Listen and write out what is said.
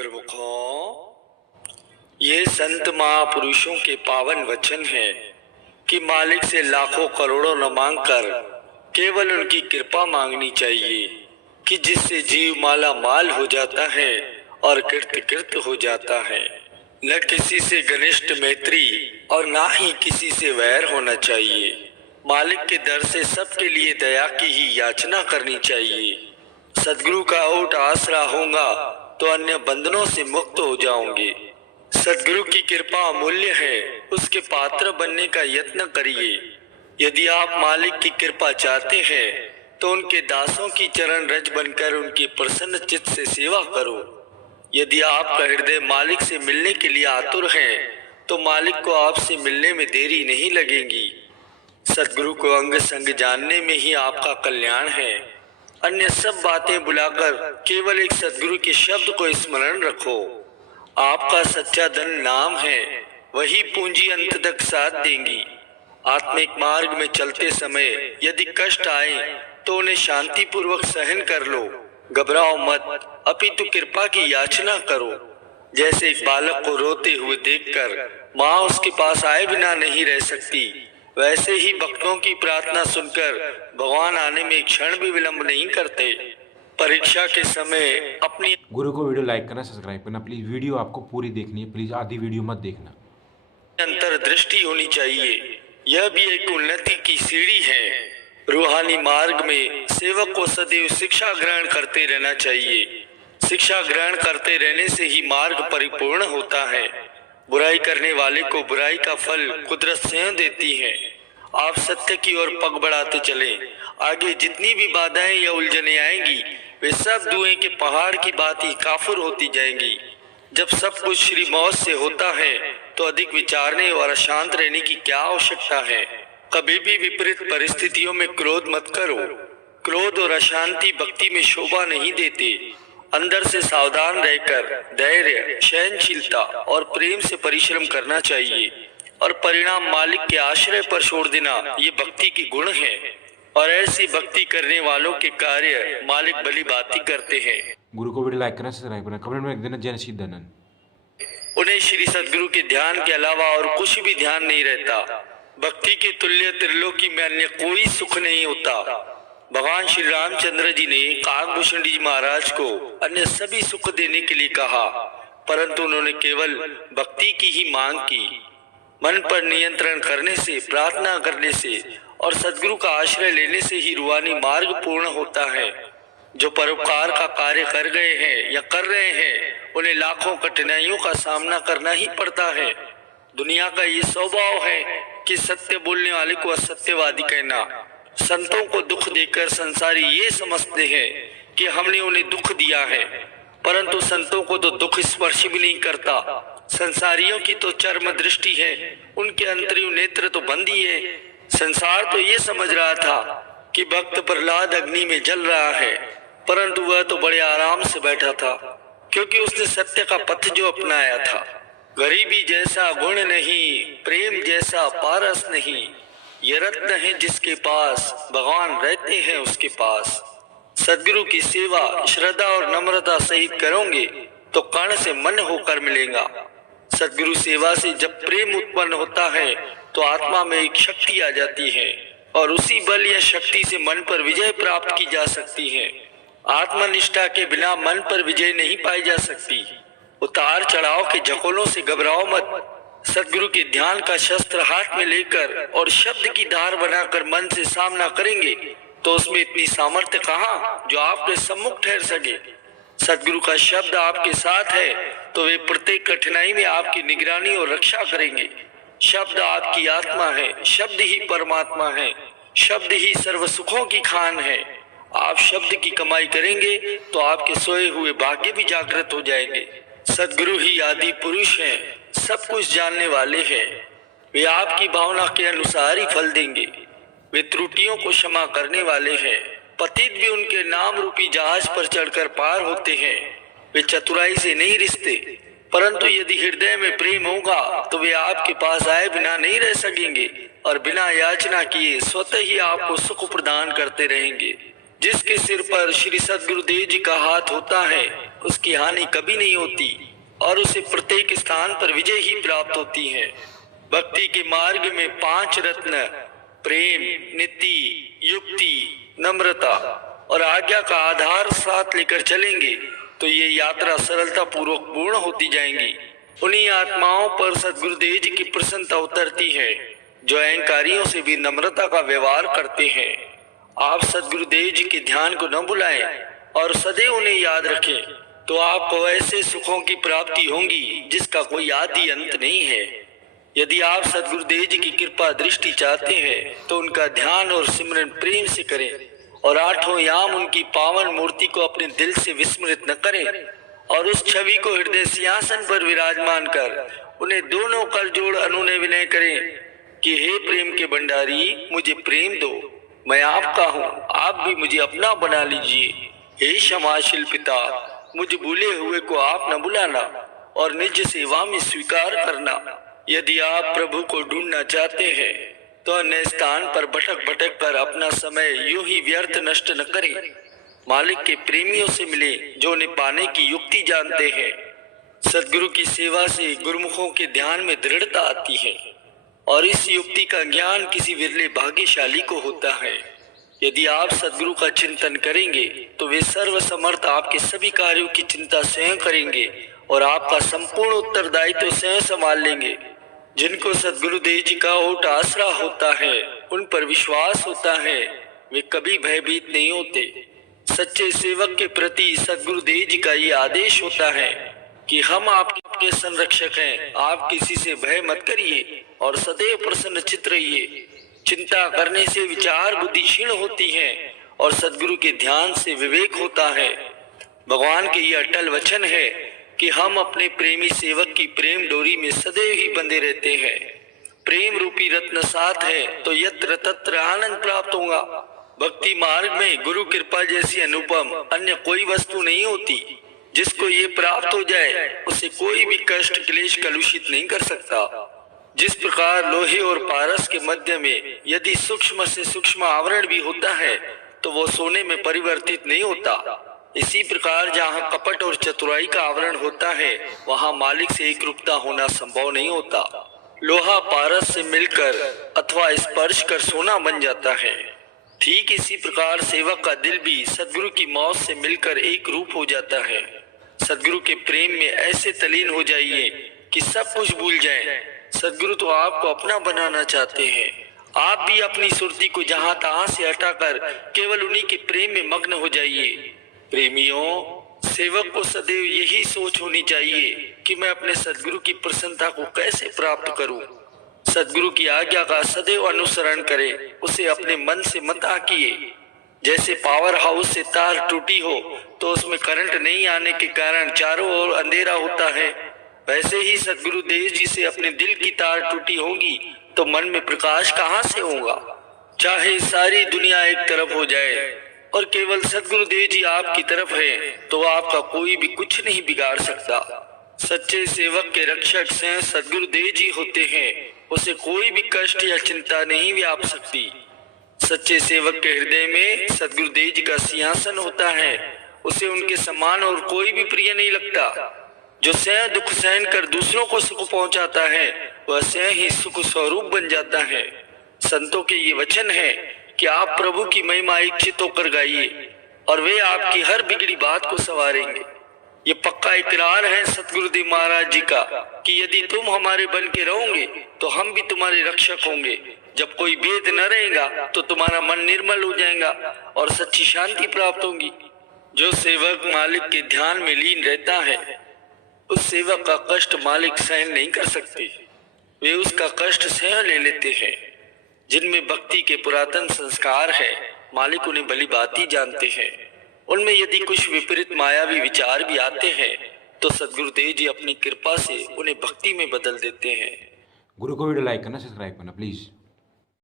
गुरुमुखों, ये संत महापुरुषों के पावन वचन हैं कि मालिक से लाखों करोड़ों न मांगकर केवल उनकी कृपा मांगनी चाहिए कि जिससे जीव माला माल हो जाता है और कृत हो जाता है। न किसी से घनिष्ठ मैत्री और ना ही किसी से वैर होना चाहिए। मालिक के दर से सबके लिए दया की ही याचना करनी चाहिए। सद्गुरु का ओट आसरा होगा तो अन्य बंधनों से मुक्त हो जाओगे। सद्गुरु की कृपा अमूल्य है, उसके पात्र बनने का यत्न करिए। यदि आप मालिक की कृपा चाहते हैं तो उनके दासों की चरण रज बनकर उनकी प्रसन्न चित्त से सेवा करो। यदि आपका हृदय मालिक से मिलने के लिए आतुर है तो मालिक को आपसे मिलने में देरी नहीं लगेगी। सद्गुरु को अंग संग जानने में ही आपका कल्याण है। अन्य सब बातें बुलाकर केवल एक सद्गुरु के शब्द को स्मरण रखो। आपका सच्चा धन नाम है, वही पूंजी अंत तक साथ देंगी। आत्मिक मार्ग में चलते समय यदि कष्ट आए तो उन्हें शांति पूर्वक सहन कर लो। घबराओ मत, अपितु कृपा की याचना करो। जैसे एक बालक को रोते हुए देखकर माँ उसके पास आए बिना नहीं रह सकती, वैसे ही भक्तों की प्रार्थना सुनकर भगवान आने में एक क्षण भी विलंब नहीं करते। परीक्षा के समय अपनी गुरु को वीडियो लाइक करना, सब्सक्राइब करना। प्लीज वीडियो आपको पूरी देखनी है, प्लीज आधी वीडियो मत देखना। अंतर्दृष्टि होनी चाहिए। यह भी एक उन्नति की सीढ़ी है। रूहानी मार्ग में सेवक को सदैव शिक्षा ग्रहण करते रहना चाहिए। शिक्षा ग्रहण करते रहने से ही मार्ग परिपूर्ण होता है। बुराई करने वाले को बुराई का फल कुदरत स्वयं देती है। आप सत्य की ओर पग बढ़ाते चलें। आगे जितनी भी बाधाएं या उलझने आएंगी वे सब धुएं के पहाड़ की बात ही काफुर होती जाएंगी। जब सब कुछ श्री मौज से होता है तो अधिक विचारने और अशांत रहने की क्या आवश्यकता है। कभी भी विपरीत परिस्थितियों में क्रोध मत करो। क्रोध और अशांति भक्ति में शोभा नहीं देते। अंदर से सावधान रहकर धैर्य, सहनशीलता और प्रेम से परिश्रम करना चाहिए और परिणाम मालिक के आश्रय पर छोड़ देना ये भक्ति की गुण है। और ऐसी भक्ति करने वालों के कार्य मालिक भली बात करते हैं। गुरु को वीडियो लाइक करना, सब्सक्राइब करना, कमेंट में लिख देना जय सिद्धानंद। उन्हें श्री सद्गुरु के ध्यान के अलावा और कुछ भी ध्यान नहीं रहता। भक्ति के तुल्य त्रिलोकी में अन्य कोई सुख नहीं होता। भगवान श्री रामचंद्र जी ने काकभूषण जी महाराज को अन्य सभी सुख देने के लिए कहा, परंतु उन्होंने केवल भक्ति की ही मांग की। मन पर नियंत्रण करने से, प्रार्थना करने से और सद्गुरु का आश्रय लेने से ही रूहानी मार्ग पूर्ण होता है। जो परोपकार का कार्य कर गए हैं या कर रहे हैं उन्हें लाखों कठिनाइयों का सामना करना ही पड़ता है। दुनिया का ये स्वभाव है कि सत्य बोलने वाले को असत्यवादी कहना। संतों को दुख देकर संसारी ये समझते हैं कि हमने उन्हें दुख दिया है, परंतु संतों को तो दुख स्पर्श भी नहीं करता। संसारियों की तो चर्म दृष्टि है, उनके अंतरिव नेत्र तो बंद ही है। संसार तो ये समझ रहा था कि भक्त प्रहलाद अग्नि में जल रहा है, परंतु वह तो बड़े आराम से बैठा था, क्योंकि उसने सत्य का पथ जो अपनाया था। गरीबी जैसा गुण नहीं, प्रेम जैसा पारस नहीं, ये रत्न है जिसके पास भगवान रहते हैं उसके पास। सद्गुरु की सेवा श्रद्धा और नम्रता सहित करोगे तो कर्ण से मन होकर मिलेगा। सद्गुरु सेवा से जब प्रेम उत्पन्न होता है तो आत्मा में एक शक्ति आ जाती है और उसी बल या शक्ति से मन पर विजय प्राप्त की जा सकती है। आत्मनिष्ठा के बिना मन पर विजय नहीं पाई जा सकती। उतार चढ़ाव के झकोलों से घबराओ मत। सद्गुरु के ध्यान का शस्त्र हाथ में लेकर और शब्द की धार बनाकर मन से सामना करेंगे तो उसमें इतनी सामर्थ्य कहाँ जो आपके सम्मुख ठहर सके। सद्गुरु का शब्द आपके साथ है तो वे प्रत्येक कठिनाई में आपकी निगरानी और रक्षा करेंगे। शब्द आपकी आत्मा है, शब्द ही परमात्मा है, शब्द ही सर्व सुखों की खान है। आप शब्द की कमाई करेंगे तो आपके सोए हुए भाग्य भी जागृत हो जाएंगे। सद्गुरु ही आदि पुरुष हैं, सब कुछ जानने वाले हैं। वे आपकी भावना के अनुसार ही फल देंगे। वे त्रुटियों को क्षमा करने वाले हैं। पतित भी उनके नाम रूपी जहाज पर चढ़कर पार होते हैं। वे चतुराई से नहीं रिश्ते, परंतु यदि हृदय में प्रेम होगा तो वे आपके पास आए बिना नहीं रह सकेंगे और बिना याचना किए स्वतः ही आपको सुख प्रदान करते रहेंगे। जिसके सिर पर श्री सद्गुरुदेव जी का हाथ होता है उसकी हानि कभी नहीं होती और उसे प्रत्येक स्थान पर विजय ही प्राप्त होती है। भक्ति के मार्ग में 5 रत्न प्रेम, नीति, युक्ति, नम्रता और आज्ञा का आधार साथ लेकर चलेंगे तो ये यात्रा सरलता पूर्वक पूर्ण होती जाएंगी। उन्हीं आत्माओं पर सद्गुरुदेव जी की प्रसन्नता उतरती है जो अहंकारियों से भी नम्रता का व्यवहार करते हैं। आप सद्गुरुदेव जी के ध्यान को न भुलाएं और सदैव उन्हें याद रखें तो आपको ऐसे सुखों की प्राप्ति होगी जिसका कोई आदि अंत नहीं है। यदि आप सद्गुरुदेव जी की कृपा दृष्टि चाहते हैं तो उनका ध्यान और सिमरन प्रेम से करें और 8 याम उनकी पावन मूर्ति को अपने दिल से विस्मृत न करें और उस छवि को हृदय सिंहासन पर विराजमान कर उन्हें दोनों कर जोड़ अनुनय विनय करें कि हे प्रेम के भंडारी, मुझे प्रेम दो, मैं आपका हूँ, आप भी मुझे अपना बना लीजिए। हे क्षमाशील पिता, मुझ भूले हुए को आप न भुलाना और निज सेवा में स्वीकार करना। यदि आप प्रभु को ढूंढना चाहते हैं तो अन्य स्थान पर भटक भटक कर अपना समय यूं ही व्यर्थ नष्ट न करें। मालिक के प्रेमियों से मिले जो उन्हें पाने की युक्ति जानते हैं। सद्गुरु की सेवा से गुरुमुखों के ध्यान में दृढ़ता आती है और इस युक्ति का ज्ञान किसी विरले भाग्यशाली को होता है। यदि आप सद्गुरु का चिंतन करेंगे तो वे सर्वसमर्थ आपके सभी कार्यों की चिंता स्वयं करेंगे और आपका संपूर्ण उत्तरदायित्व स्वयं संभाल लेंगे। जिनको सद्गुरुदेव जी का ओट आसरा होता है, उन पर विश्वास होता है, वे कभी भयभीत नहीं होते। सच्चे सेवक के प्रति सद्गुरुदेव जी का ये आदेश होता है कि हम आपके संरक्षक हैं, आप किसी से भय मत करिए और सदैव प्रसन्न चित्त रहिए। चिंता करने से विचार बुद्धि क्षीण होती है और सद्गुरु के ध्यान से विवेक होता है। भगवान के ये अटल वचन है कि हम अपने प्रेमी सेवक की प्रेम डोरी में सदैव ही बंधे रहते हैं। प्रेम रूपी रत्न साथ है तो यत्र तत्र आनंद प्राप्त होगा। भक्ति मार्ग में गुरु कृपा जैसी अनुपम अन्य कोई वस्तु नहीं होती। जिसको ये प्राप्त हो जाए उसे कोई भी कष्ट क्लेश कलुषित नहीं कर सकता। जिस प्रकार लोहे और पारस के मध्य में यदि सूक्ष्म से सूक्ष्म आवरण भी होता है तो वो सोने में परिवर्तित नहीं होता, इसी प्रकार जहाँ कपट और चतुराई का आवरण होता है वहाँ मालिक से एक रूपता होना संभव नहीं होता। लोहा पारस से मिलकर अथवा स्पर्श कर सोना बन जाता है। ठीक इसी प्रकार सेवक का दिल भी सद्गुरु की मौत से मिलकर एक रूप हो जाता है। सद्गुरु के प्रेम में ऐसे तलीन हो जाइए कि सब कुछ भूल जाएं। सद्गुरु तो आपको अपना बनाना चाहते हैं। आप भी अपनी सुरती को जहां तहां से हटाकर केवल उन्हीं के प्रेम में मग्न हो जाइए। प्रेमियों, सेवक को सदैव यही सोच होनी चाहिए कि मैं अपने सद्गुरु की प्रसन्नता को कैसे प्राप्त करूं। सद्गुरु की आज्ञा का सदैव अनुसरण करें, उसे अपने मन से मत आकिए। जैसे पावर हाउस से तार टूटी हो तो उसमें करंट नहीं आने के कारण चारों ओर अंधेरा होता है, वैसे ही सद्गुरु देव जी से अपने दिल की तार टूटी होगी तो मन में प्रकाश कहाँ से होगा। चाहे सारी दुनिया एक तरफ हो जाए और केवल सद्गुरु देव जी आपकी तरफ है तो आपका कोई भी कुछ नहीं बिगाड़ सकता। सच्चे सेवक के रक्षक स्वयं सद्गुरु देव जी होते हैं, उसे कोई भी कष्ट या चिंता नहीं व्याप सकती। सच्चे सेवक के हृदय में सद्गुरु देव जी का सिंहासन होता है, उसे उनके समान और कोई भी प्रिय नहीं लगता। जो स्वयं दुख सहन कर दूसरों को सुख पहुंचाता है वह स्वयं ही सुख स्वरूप बन जाता है। संतों के ये वचन है कि आप प्रभु की महिमा इच्छित होकर गाइए और वे आपकी हर बिगड़ी बात को संवारेंगे। ये पक्का इकरार है सतगुरुदेव महाराज जी का कि यदि तुम हमारे बन के रहोगे तो हम भी तुम्हारे रक्षक होंगे। जब कोई भेद न रहेगा तो तुम्हारा मन निर्मल हो जाएगा और सच्ची शांति प्राप्त होगी। जो सेवक मालिक के ध्यान में लीन रहता है उस सेवक का कष्ट मालिक सहन नहीं कर सकते, वे उसका कष्ट स्वयं ले लेते हैं। जिनमें भक्ति के पुरातन संस्कार है मालिक उन्हें भली भांति जानते हैं। उनमें यदि कुछ विपरीत मायावी विचार भी आते हैं तो सद्गुरुदेव जी अपनी कृपा से उन्हें भक्ति में बदल देते हैं। गुरु को वीडियो लाइक करना, सब्सक्राइब करना प्लीज।